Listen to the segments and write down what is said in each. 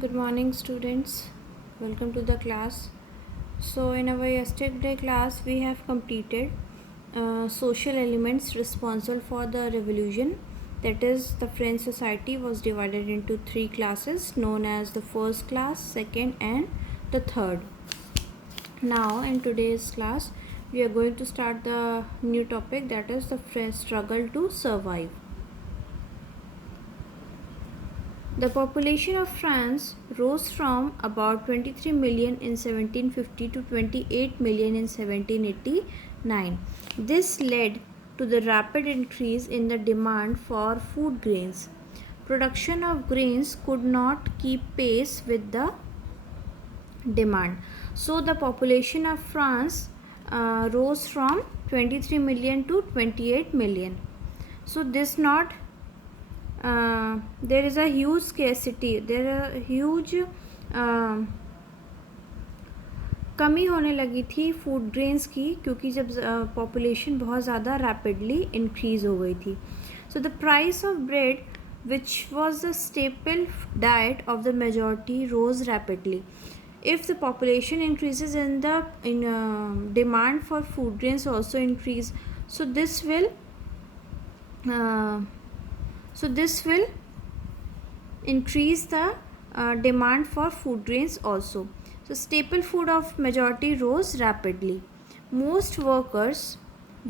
Good morning, students. Welcome to the class. So, in our yesterday class, we have completed social elements responsible for the revolution. That is, the French society was divided into three classes known as the first class, second, and the third. Now, in today's class, we are going to start the new topic, that is the French struggle to survive. The population of France rose from about 23 million in 1750 to 28 million in 1789. This led to the rapid increase in the demand for food grains. Production of grains could not keep pace with the demand. So the population of France rose from 23 million to 28 million. So this not there is a huge scarcity, there are huge कमी होने लगी थी food grains की, क्योंकि जब population बहुत ज़्यादा rapidly increase हो गई थी. So the price of bread which was the staple diet of the majority rose rapidly. If the population increases and the demand for food grains also increase, so this will increase the demand for food grains also. So staple food of majority rose rapidly. Most workers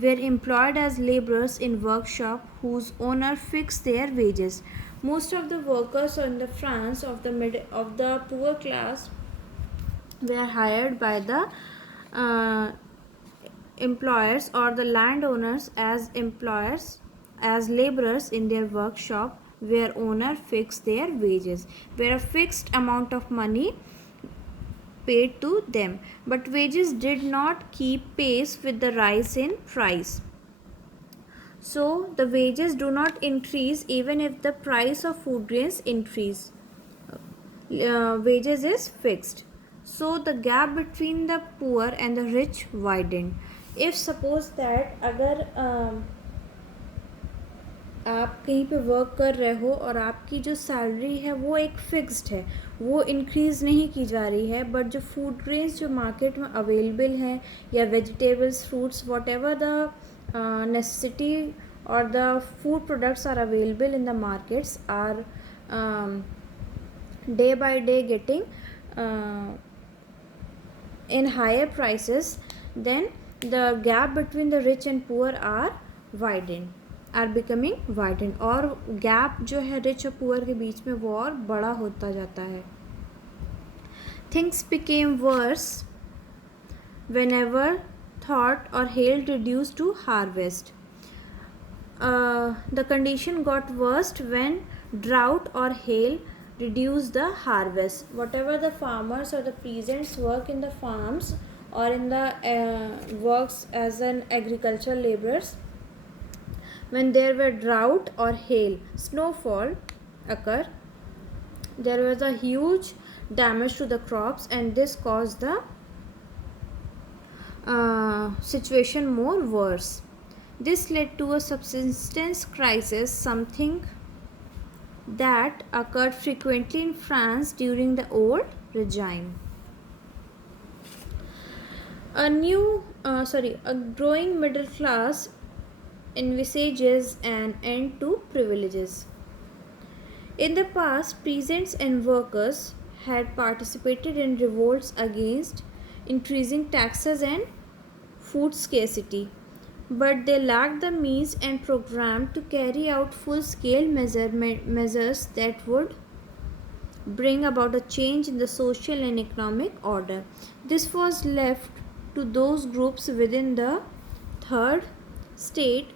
were employed as laborers in workshop whose owner fixed their wages. Most of the workers in the France of the poor class were hired by the employers or the landowners as laborers in their workshop, where owner fixed their wages, where a fixed amount of money paid to them, but wages did not keep pace with the rise in price. So the wages do not increase even if the price of food grains increase. Wages is fixed. So the gap between the poor and the rich widened. If suppose that अगर आप कहीं पे work कर रहे हो और आपकी जो सैलरी है वो एक फिक्स्ड है, वो इंक्रीज़ नहीं की जा रही है, बट जो फूड ग्रेन्स जो मार्केट में अवेलेबल हैं या vegetables fruits what ever the necessity or the food products are available in the markets are day by day getting in higher prices, then the gap between the rich and poor are becoming widened, और gap जो है rich और poor के बीच में वो और बड़ा होता जाता है. Things became worse whenever thought or hail reduced to harvest. The condition got worse when drought or hail reduced the harvest. Whatever the farmers or the peasants work in the farms or in the works as an agricultural laborers, when there were drought or hail, snowfall occur, there was a huge damage to the crops, and this caused the situation more worse. This led to a subsistence crisis, something that occurred frequently in France during the old regime. A growing middle class envisages an end to privileges. In the past, peasants and workers had participated in revolts against increasing taxes and food scarcity, but they lacked the means and program to carry out full-scale measures that would bring about a change in the social and economic order. This was left to those groups within the third state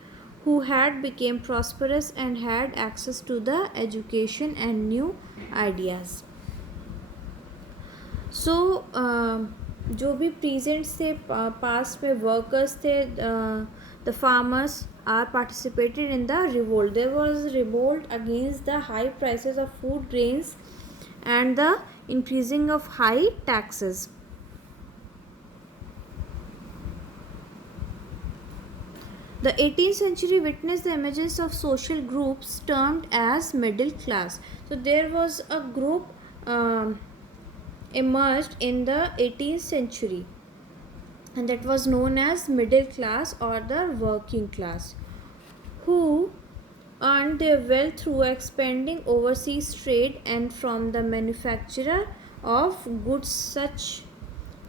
who had become prosperous and had access to the education and new ideas. So जो भी peasants थे, past में workers थे, the farmers are participated in the revolt. There was revolt against the high prices of food grains and the increasing of high taxes. The 18th century witnessed the emergence of social groups termed as middle class. So there was a group um, emerged in the 18th century, and that was known as middle class or the working class, who earned their wealth through expanding overseas trade and from the manufacture of goods such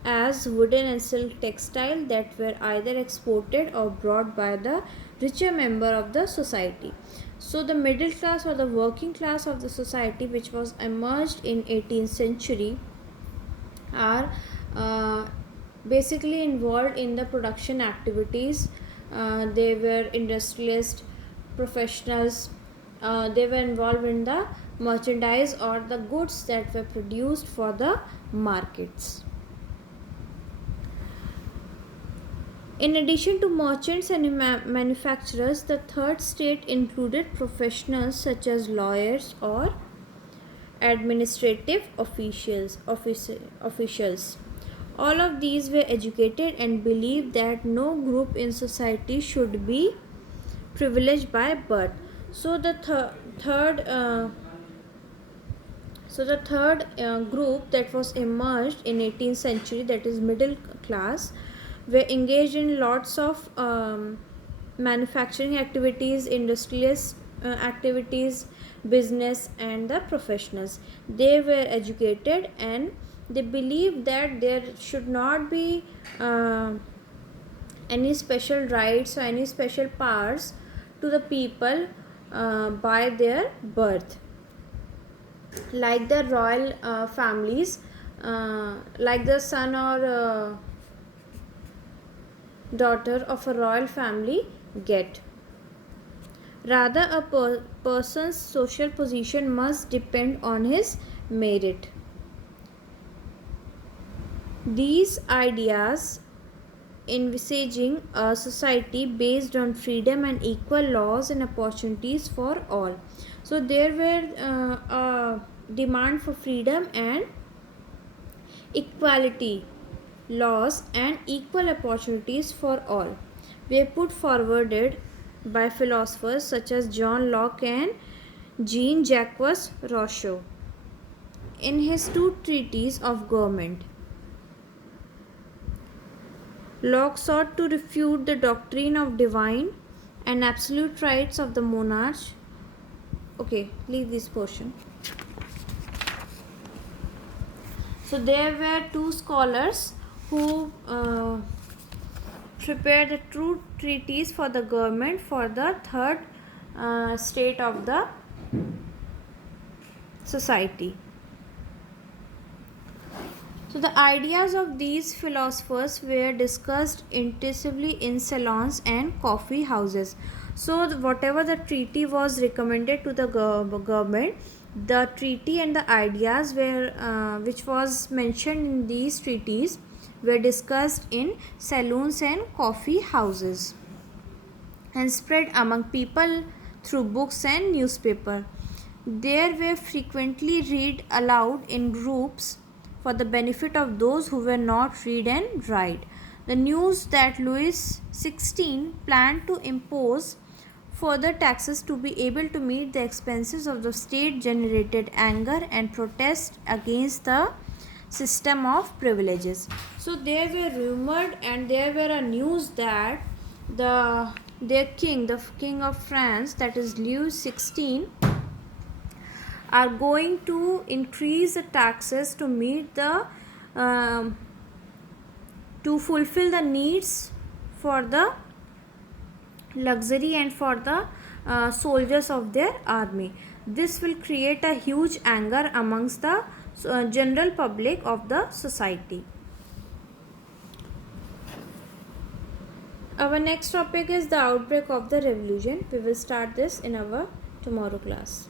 as wooden and silk textile that were either exported or brought by the richer member of the society. So the middle class or the working class of the society, which was emerged in 18th century, are basically involved in the production activities. They were industrialists, professionals. They were involved in the merchandise or the goods that were produced for the markets. In addition to merchants and manufacturers, the third state included professionals such as lawyers or administrative officials. All of these were educated and believed that no group in society should be privileged by birth. So the third group that was emerged in 18th century, that is middle class, were engaged in lots of manufacturing activities, industrialist activities, business, and the professionals. They were educated and they believed that there should not be any special rights or any special powers to the people by their birth, like the royal families, like the son or daughter of a royal family get. Rather, a person's social position must depend on his merit. These ideas envisaging a society based on freedom and equal laws and opportunities for all. So there were a demand for freedom and equality, laws and equal opportunities for all were put forwarded by philosophers such as John Locke and Jean-Jacques Rousseau in his two treatises of government. Locke sought to refute the doctrine of divine and absolute rights of the monarch. Okay, leave this portion. So there were two scholars who prepared the true treatise for the government for the third state of the society. So the ideas of these philosophers were discussed intensively in salons and coffee houses. So whatever the treaty was recommended to the government, the treaty and the ideas were which was mentioned in these treaties were discussed in saloons and coffee houses and spread among people through books and newspaper. They were frequently read aloud in groups for the benefit of those who were not read and write. The news that Louis XVI planned to impose further taxes to be able to meet the expenses of the state generated anger and protest against the system of privileges. So there were rumored and there were a news that the king of France, that is Louis XVI, are going to increase the taxes to meet the to fulfill the needs for the luxury and for the soldiers of their army. This will create a huge anger amongst the general public of the society. Our next topic is the outbreak of the revolution. We will start this in our tomorrow class.